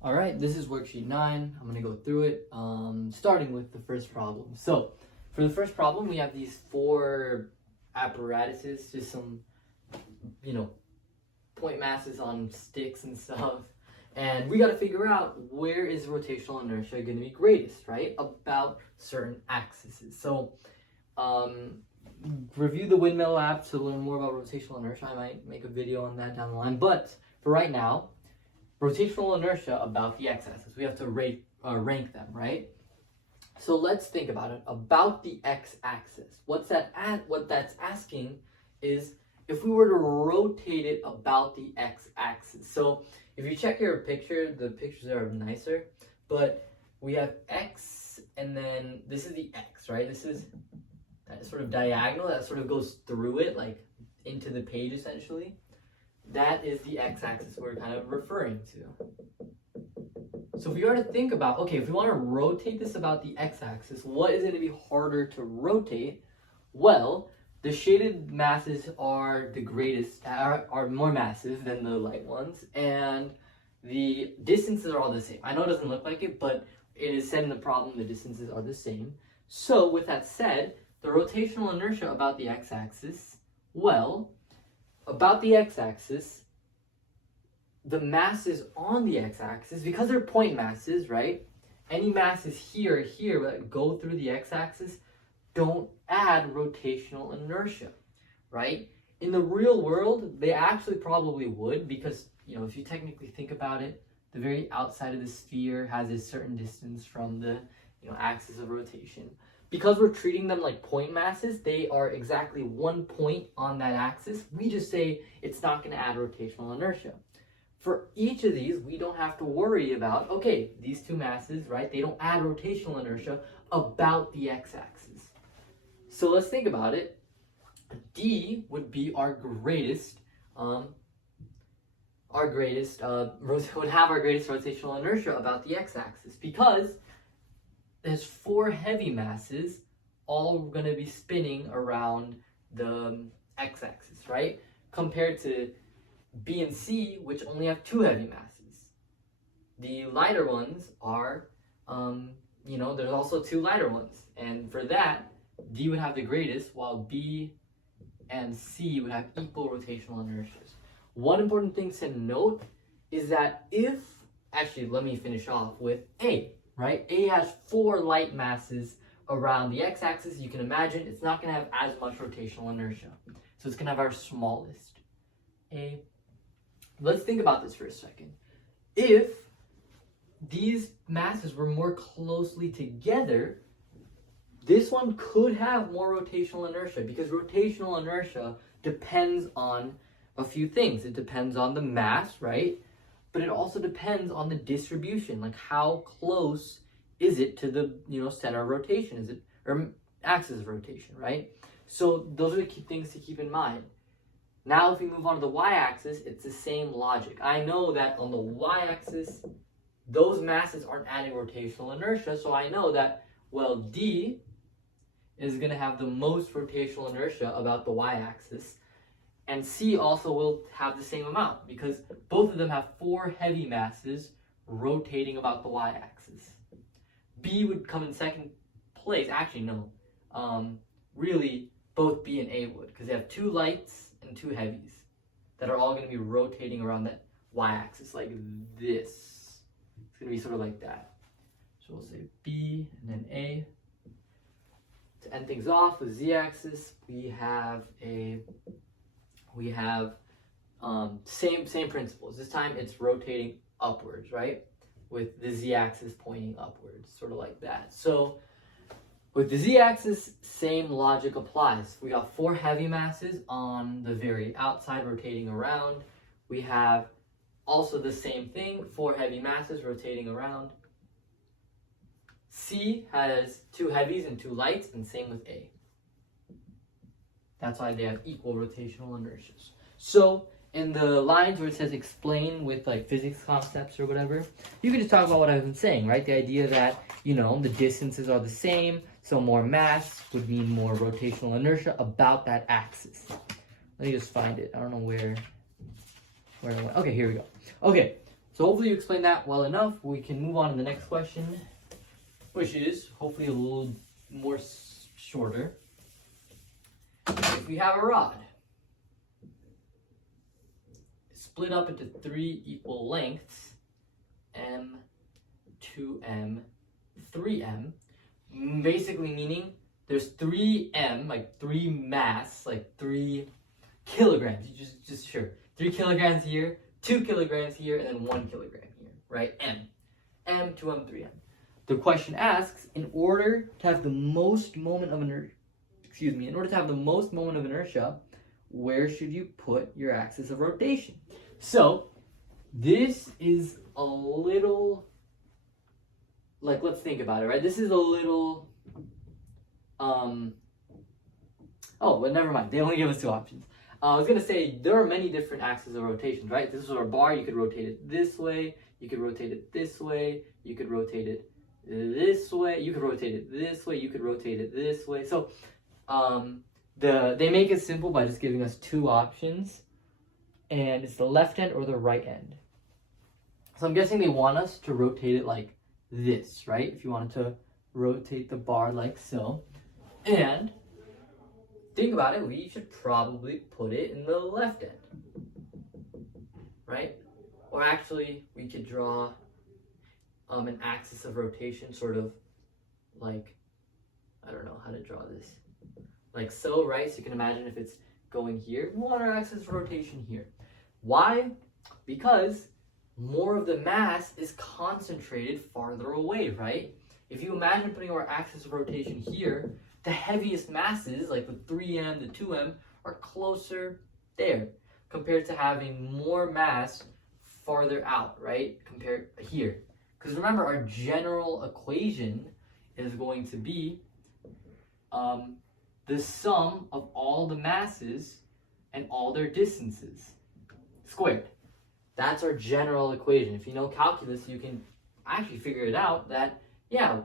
All right, this is worksheet 9. I'm going to go through it, starting with the first problem. So, for the first problem, we have these 4 apparatuses, just some, point masses on sticks and stuff. And we got to figure out where is rotational inertia going to be greatest, right? About certain axes. So, review the windmill app to learn more about rotational inertia. I might make a video on that down the line. But for right now, rotational inertia about the x-axis. We have to rank them, right? So let's think about it. About the x-axis. What that's asking is if we were to rotate it about the x-axis. So if you check your picture, the pictures are nicer, but we have x and then this is the x, right? This is that sort of diagonal that sort of goes through it, like into the page essentially. That is the x-axis we're kind of referring to. So if we were to think about, okay, if we want to rotate this about the x-axis, what is going to be harder to rotate? Well, the shaded masses are the greatest, are more massive than the light ones, and the distances are all the same. I know it doesn't look like it, but it is said in the problem the distances are the same. So with that said, the rotational inertia about the x-axis, well, about the x-axis, the masses on the x-axis, because they're point masses, right? Any masses here that go through the x-axis don't add rotational inertia, right? In the real world, they actually probably would because, if you technically think about it, the very outside of the sphere has a certain distance from the, axis of rotation. Because we're treating them like point masses, they are exactly 1 point on that axis. We just say it's not going to add rotational inertia. For each of these, we don't have to worry about, okay, these 2 masses, right? They don't add rotational inertia about the x-axis. So let's think about it. D would be our greatest, would have our greatest rotational inertia about the x-axis because there's 4 heavy masses all going to be spinning around the x-axis, right? Compared to B and C, which only have 2 heavy masses. The lighter ones are, there's also 2 lighter ones. And for that, D would have the greatest, while B and C would have equal rotational inertias. One important thing to note is that let me finish off with A. Right? A has 4 light masses around the x-axis. You can imagine it's not going to have as much rotational inertia. So it's going to have our smallest. A. Let's think about this for a second. If these masses were more closely together, this one could have more rotational inertia because rotational inertia depends on a few things. It depends on the mass, right? But it also depends on the distribution, like how close is it to the center of rotation, or axis of rotation, right? So those are the key things to keep in mind. Now if we move on to the y-axis, it's the same logic. I know that on the y-axis, those masses aren't adding rotational inertia, so I know that, well, D is going to have the most rotational inertia about the y-axis. And C also will have the same amount because both of them have 4 heavy masses rotating about the y-axis. B would come in second place. Actually, no. Really, both B and A would because they have 2 lights and 2 heavies that are all going to be rotating around that y-axis like this. It's going to be sort of like that. So we'll say B and then A. To end things off with z-axis, we have same principles. This time it's rotating upwards, right? With the z-axis pointing upwards, sort of like that. So with the z-axis, same logic applies. We got 4 heavy masses on the very outside rotating around. We have also the same thing, 4 heavy masses rotating around. C has 2 heavies and 2 lights, and same with A. That's why they have equal rotational inertias. So in the lines where it says explain with like physics concepts or whatever, you can just talk about what I've been saying, right? The idea that, the distances are the same, so more mass would mean more rotational inertia about that axis. Let me just find it. I don't know where I went. Okay, here we go. Okay, So hopefully you explained that well enough. We can move on to the next question, which is hopefully a little more shorter. If we have a rod split up into 3 equal lengths, M, 2M, 3M, basically meaning there's 3M, like 3 mass, like 3 kilograms. You just sure. 3 kilograms here, 2 kilograms here, and then 1 kilogram here, right? M, 2M, 3M. The question asks, in order to have the most moment of inertia, where should you put your axis of rotation? So, this is a little, like, let's think about it, right? This is a little, oh, but never mind. They only give us 2 options. I was going to say, there are many different axes of rotation, right? This is our bar. You could rotate it this way. You could rotate it this way. You could rotate it this way. You could rotate it this way. You could rotate it this way. So, they make it simple by just giving us 2 options. And it's the left end or the right end. So I'm guessing they want us to rotate it like this, right? If you wanted to rotate the bar like so. And think about it, we should probably put it in the left end, right? Or actually, we could draw an axis of rotation, sort of like, I don't know how to draw this. Like so, right? So you can imagine if it's going here, we want our axis of rotation here. Why? Because more of the mass is concentrated farther away, right? If you imagine putting our axis of rotation here, the heaviest masses, like the 3M, the 2M, are closer there, compared to having more mass farther out, right? Compared here. Because remember, our general equation is going to be the sum of all the masses and all their distances squared. That's our general equation. If you know calculus, you can actually figure it out that, yeah,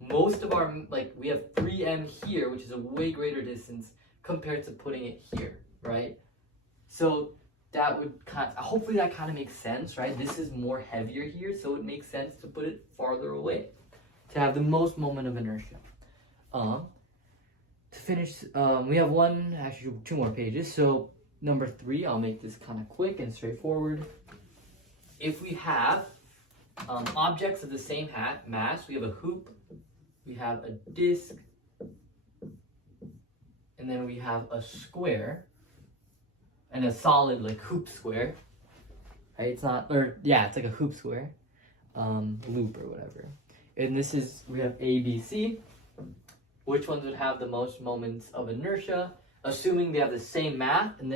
most of our, like, we have 3M here, which is a way greater distance compared to putting it here, right? So that would hopefully that kind of makes sense, right? This is more heavier here, so it makes sense to put it farther away to have the most moment of inertia. To finish, we have 2 more pages. So number 3, I'll make this kind of quick and straightforward. If we have objects of the same mass, we have a hoop, we have a disc, and then we have a square, and a solid like hoop square, right? It's not, or yeah, it's like a hoop square, loop or whatever. And this is, we have A, B, C. Which ones would have the most moments of inertia, assuming they have the same mass, and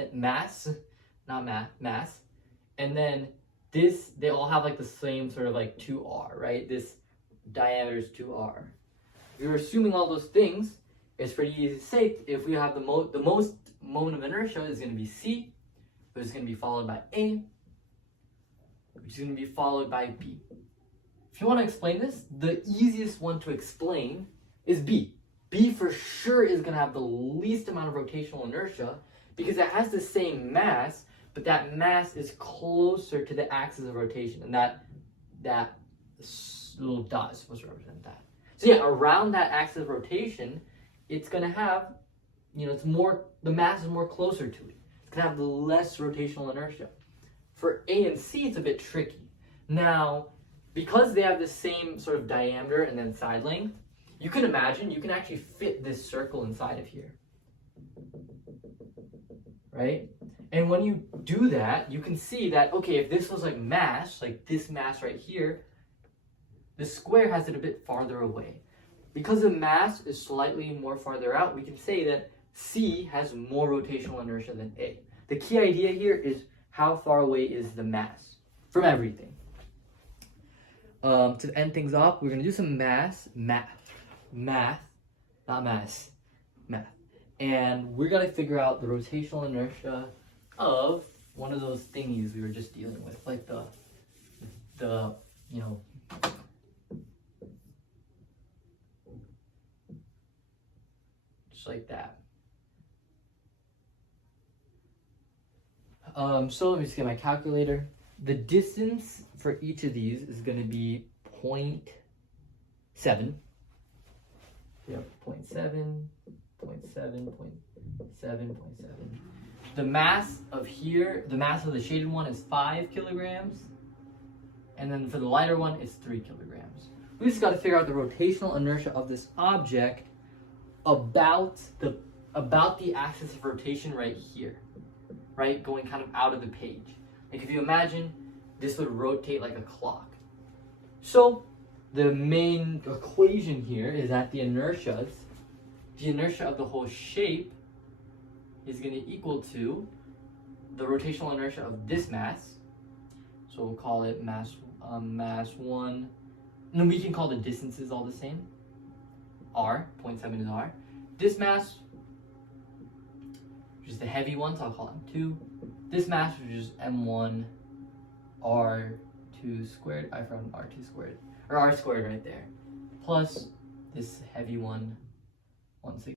then this, they all have like the same sort of like 2R, right? This diameter is 2R. If you're assuming all those things, it's pretty easy to say if we have the most moment of inertia is going to be C, which is going to be followed by A, which is going to be followed by B. If you want to explain this, the easiest one to explain is B. B for sure is going to have the least amount of rotational inertia because it has the same mass, but that mass is closer to the axis of rotation, and that little dot is supposed to represent that. So yeah, around that axis of rotation, it's going to have, it's more, the mass is more closer to it. It's going to have less rotational inertia. For A and C, it's a bit tricky. Now, because they have the same sort of diameter and then side length, you can imagine, you can actually fit this circle inside of here, right? And when you do that, you can see that, okay, if this was like mass, like this mass right here, the square has it a bit farther away. Because the mass is slightly more farther out, we can say that C has more rotational inertia than A. The key idea here is how far away is the mass from everything. To end things off, we're going to do some math. And we're going to figure out the rotational inertia of one of those thingies we were just dealing with, like the just like that. So let me just get my calculator. the distance for each of these is going to be 0.7. Yep, 0.7, 0.7, 0.7, 0.7. The mass of here, the mass of the shaded one is 5 kilograms. And then for the lighter one, it's 3 kilograms. We just got to figure out the rotational inertia of this object about the axis of rotation right here, right? Going kind of out of the page. Like if you imagine, this would rotate like a clock. So the main equation here is that the inertia of the whole shape is going to equal to the rotational inertia of this mass. So we'll call it mass 1. And then we can call the distances all the same. R, 0.7 is R. This mass, which is the heavy one, so I'll call it M2. This mass, which is M1, R2 squared. I found R2 squared. Or R squared right there. Plus this heavy one, 1/6.